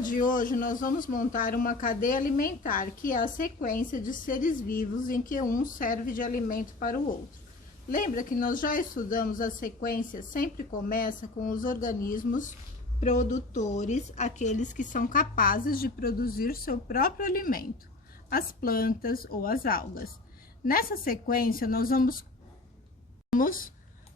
De hoje nós vamos montar uma cadeia alimentar, que é a sequência de seres vivos em que um serve de alimento para o outro. Lembra que nós já estudamos a sequência, sempre começa com os organismos produtores, aqueles que são capazes de produzir seu próprio alimento, as plantas ou as algas. Nessa sequência nós vamos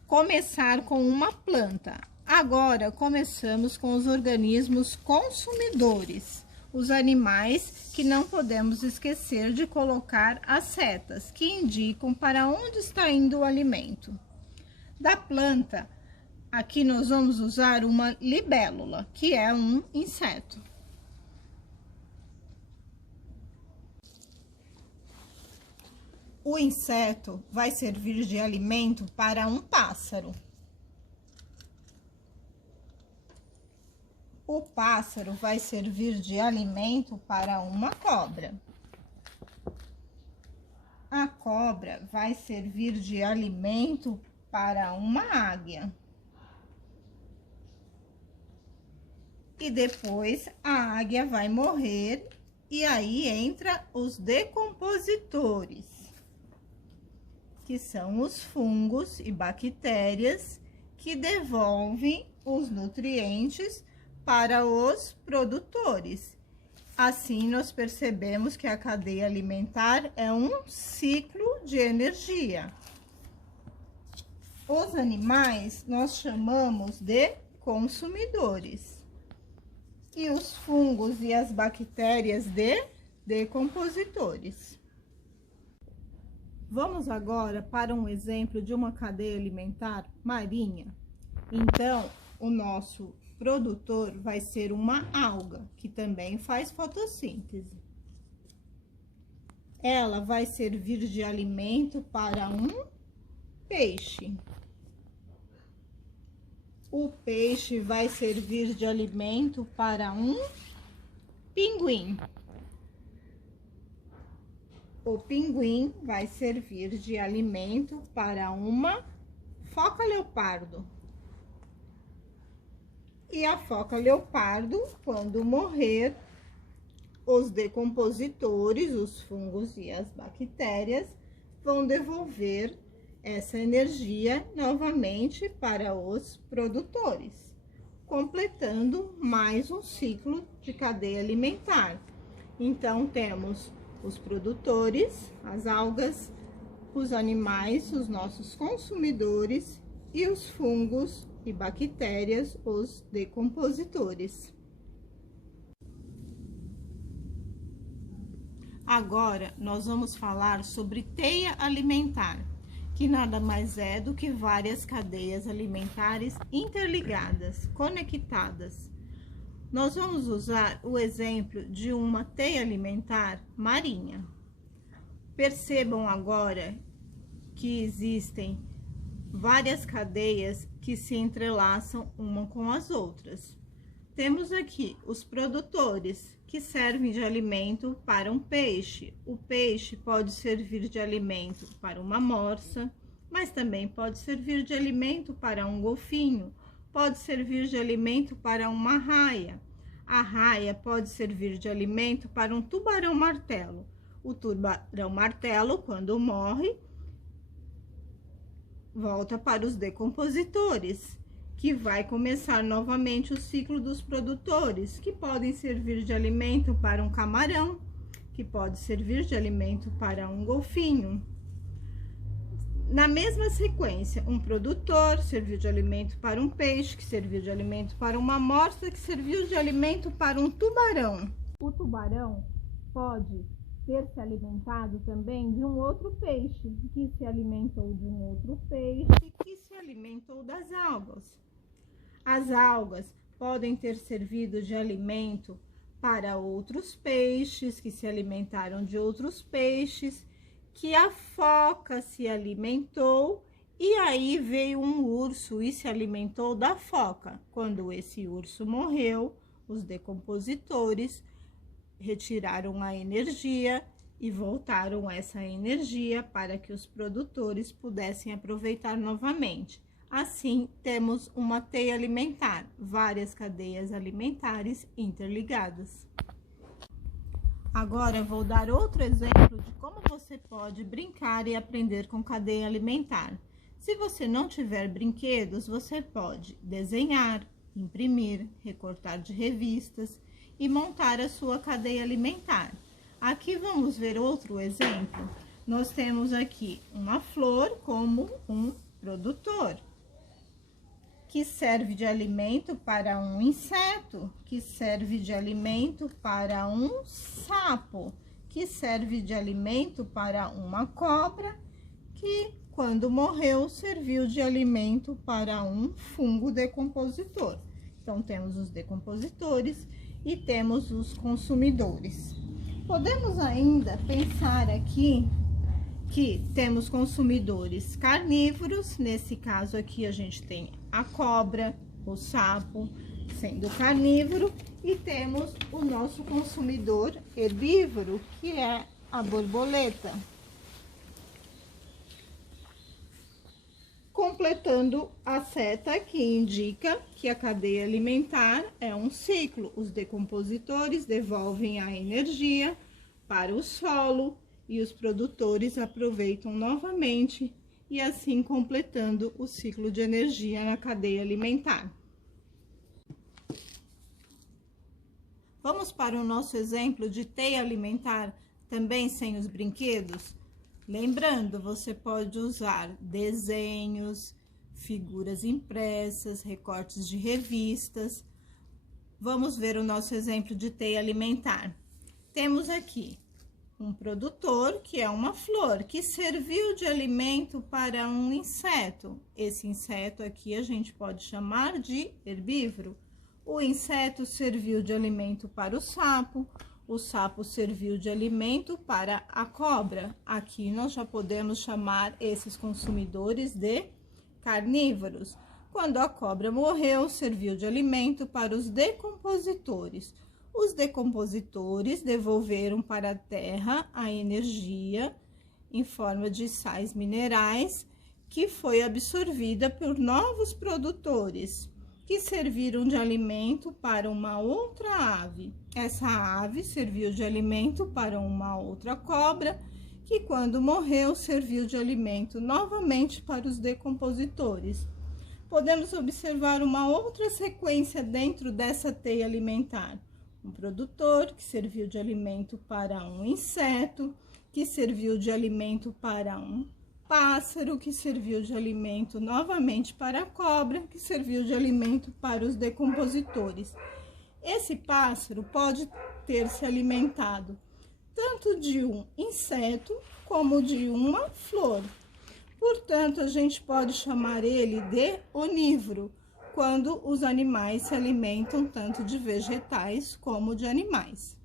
começar com uma planta. Agora, começamos com os organismos consumidores, os animais que não podemos esquecer de colocar as setas, que indicam para onde está indo o alimento. Da planta, aqui nós vamos usar uma libélula, que é um inseto. O inseto vai servir de alimento para um pássaro. O pássaro vai servir de alimento para uma cobra. A cobra vai servir de alimento para uma águia. E depois a águia vai morrer e aí entra os decompositores, que são os fungos e bactérias que devolvem os nutrientes para os produtores. Assim, nós percebemos que a cadeia alimentar é um ciclo de energia. Os animais nós chamamos de consumidores e os fungos e as bactérias de decompositores. Vamos agora para um exemplo de uma cadeia alimentar marinha. Então, o nosso produtor vai ser uma alga, que também faz fotossíntese. Ela vai servir de alimento para um peixe. O peixe vai servir de alimento para um pinguim. O pinguim vai servir de alimento para uma foca-leopardo. E a foca-leopardo, quando morrer, os decompositores, os fungos e as bactérias, vão devolver essa energia novamente para os produtores, completando mais um ciclo de cadeia alimentar. Então, temos os produtores, as algas, os animais, os nossos consumidores e os fungos e bactérias, os decompositores. Agora, nós vamos falar sobre teia alimentar, que nada mais é do que várias cadeias alimentares interligadas, conectadas. Nós vamos usar o exemplo de uma teia alimentar marinha. Percebam agora que existem várias cadeias que se entrelaçam uma com as outras. Temos aqui os produtores, que servem de alimento para um peixe. O peixe pode servir de alimento para uma morsa, mas também pode servir de alimento para um golfinho, pode servir de alimento para uma raia. A raia pode servir de alimento para um tubarão-martelo. O tubarão-martelo, quando morre, volta para os decompositores, que vai começar novamente o ciclo dos produtores, que podem servir de alimento para um camarão, que pode servir de alimento para um golfinho. Na mesma sequência, um produtor serviu de alimento para um peixe, que serviu de alimento para uma morsa, que serviu de alimento para um tubarão. O tubarão pode ter se alimentado também de um outro peixe, que se alimentou de um outro peixe, que se alimentou das algas. As algas podem ter servido de alimento para outros peixes, que se alimentaram de outros peixes, que a foca se alimentou, e aí veio um urso e se alimentou da foca. Quando esse urso morreu, os decompositores retiraram a energia e voltaram essa energia para que os produtores pudessem aproveitar novamente. Assim, temos uma teia alimentar, várias cadeias alimentares interligadas. Agora, eu vou dar outro exemplo de como você pode brincar e aprender com cadeia alimentar. Se você não tiver brinquedos, você pode desenhar, imprimir, recortar de revistas e montar a sua cadeia alimentar. Aqui vamos ver outro exemplo. Nós temos aqui uma flor como um produtor, que serve de alimento para um inseto, que serve de alimento para um sapo, que serve de alimento para uma cobra, que quando morreu serviu de alimento para um fungo decompositor. Então, temos os decompositores e temos os consumidores. Podemos ainda pensar aqui que temos consumidores carnívoros, nesse caso aqui a gente tem a cobra, o sapo, sendo carnívoro, e temos o nosso consumidor herbívoro, que é a borboleta. Completando a seta que indica que a cadeia alimentar é um ciclo. Os decompositores devolvem a energia para o solo, e os produtores aproveitam novamente, e assim completando o ciclo de energia na cadeia alimentar. Vamos para o nosso exemplo de teia alimentar, também sem os brinquedos? Lembrando, você pode usar desenhos, figuras impressas, recortes de revistas. Vamos ver o nosso exemplo de teia alimentar. Temos aqui um produtor, que é uma flor, que serviu de alimento para um inseto. Esse inseto aqui a gente pode chamar de herbívoro. O inseto serviu de alimento para o sapo serviu de alimento para a cobra. Aqui nós já podemos chamar esses consumidores de carnívoros. Quando a cobra morreu, serviu de alimento para os decompositores. Os decompositores devolveram para a terra a energia em forma de sais minerais, que foi absorvida por novos produtores, que serviram de alimento para uma outra ave. Essa ave serviu de alimento para uma outra cobra, que quando morreu serviu de alimento novamente para os decompositores. Podemos observar uma outra sequência dentro dessa teia alimentar. Um produtor que serviu de alimento para um inseto, que serviu de alimento para um pássaro, que serviu de alimento novamente para a cobra, que serviu de alimento para os decompositores. Esse pássaro pode ter se alimentado tanto de um inseto como de uma flor. Portanto, a gente pode chamar ele de onívoro, quando os animais se alimentam tanto de vegetais como de animais.